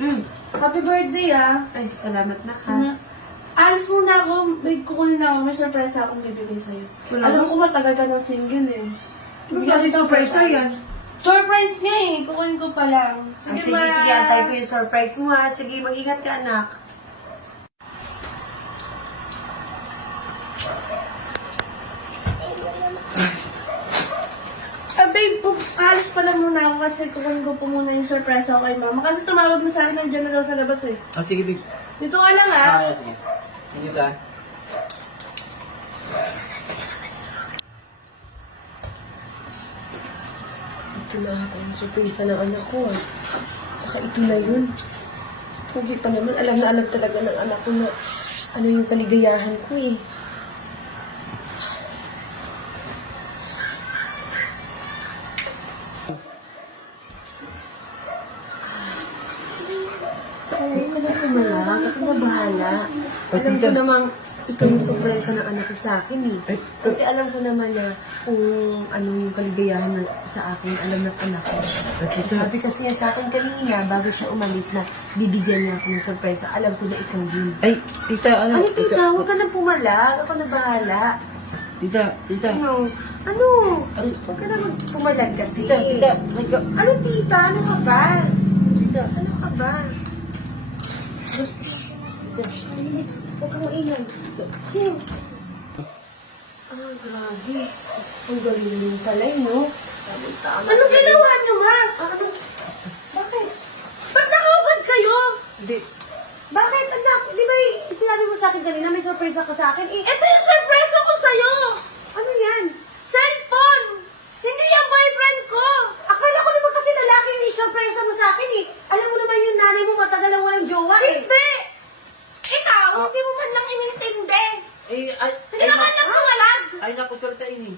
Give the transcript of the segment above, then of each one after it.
Happy birthday, ah. Ay, salamat na ka. Alis muna ako. May kukunin na ako. May surprise akong bibigay sa'yo. Alam ko matagal ka ng single, eh. Ano kasi surprise na yan? Surprise nga, eh. Kukunin ko pa lang. Sige, sige, antay ko yung surprise mo ha. Sige, mag-ingat ka, anak. Babe, alis pa lang muna ako kasi kukunin ko po muna yung surprise ako kay mama. Kasi tumawag na sa akin, nandiyan na daw sa labas, eh. Oh, sige, big. Dito ka lang, ah. Sige. Hindi ka. Ito na ata yung surprise ng anak ko. Saka ito na yun. Hindi pa naman. Alam na alam talaga ng anak ko na ano yung kaligayahan ko eh. Huwag ka na tumala. Ako na bahala. Alam ko namang ikaw yung surpresa ng anak ko sa akin eh. Kasi alam ko naman na kung ano yung kaligayahan sa akin, alam ng anak ko. Sabi kasi niya sa akin kanina, bago siya umalis na bibigyan niya ako ng surpresa, alam ko na ikaw yun. Ay, tita, ano? Ano tita? Huwag ka na pumalag. Ako na bahala. Tita. Ano? Ano? Huwag ka na pumalag kasi. Tita. Ano tita? Ano ka ba? Tita. Ano ka ba? Huwag kang maingay. Grabe. Ang galing yung talay, no? Ano ginawa niyo, ma? Ano? Bakit? Ba't nakabad kayo? Hindi. Bakit, anak? Di ba sinabi mo sa akin kanina may surprise ka sa akin? Eh, Ito yung surprise ko sa'yo. ano yan? Cellphone! Hindi yung boyfriend ko! Akala ko naman kasi lalaki yung i-surprise mo sa akin eh. Alam mo naman yung nanay mo matagal ang walang jowa eh. Hindi! Ikaw, hindi mo man lang inintindi. Hindi ka man lang pumalag. Ay, nakusalta ini.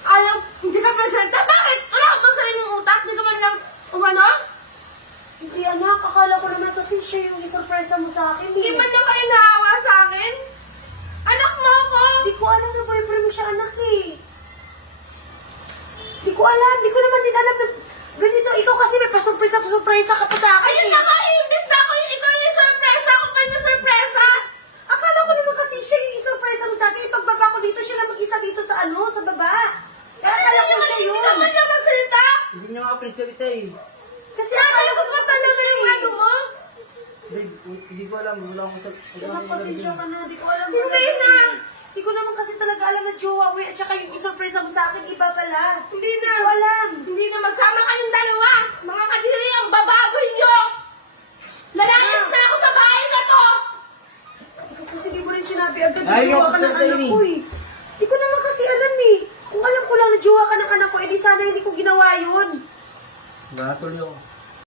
Ayaw, hindi ka presenta. Bakit? Wala ka bang sariling utak? Hindi ka man lang umano? Hindi anak, akala ko naman kasi siya yung i-surprise mo sa akin. Hindi man lang kayo naawa sa akin? Anak mo ako! Hindi ko alam na boyfriend mo siya anak eh. Hindi ko alam, hindi ko naman din alam na ganito. Ikaw kasi may pa-surprise ka pa sa akin Ayun eh. na nga, imbis na ako yung ikaw yung surpresa. Ako pa yung surpresa. Akala ko naman kasi siya yung i-surprise mo sa akin. Ipagbaba ko dito, siya lang mag-isa dito sa ano, sa baba. Kaya akala ko siya yun. Hindi ka man lang magsalita. Hindi niya nga pinsalita eh. Kasi Sabi akala ko ko pa talaga yung ano mo. Babe, hindi ko alam. Wala akong sa... Anak, pasensya ka na. Di ko alam. Hindi na. Hindi ko naman kasi talaga alam na jowa mo at saka yung i-surprise mo sa akin, iba pala. Hindi na. Hindi ko alam. Hindi na magsama kayong dalawa. Mga kadiri ang bababoy nyo. Lalayas na ako sa bahay na to. Ikaw kasi di mo rin sinabi agad na Ay, jowa yung ka ng sabi anak ni. ko eh. Di ko naman kasi alam eh. Kung alam ko lang na jowa ka ng anak ko, edi sana hindi ko ginawa yun. Natuloy ako.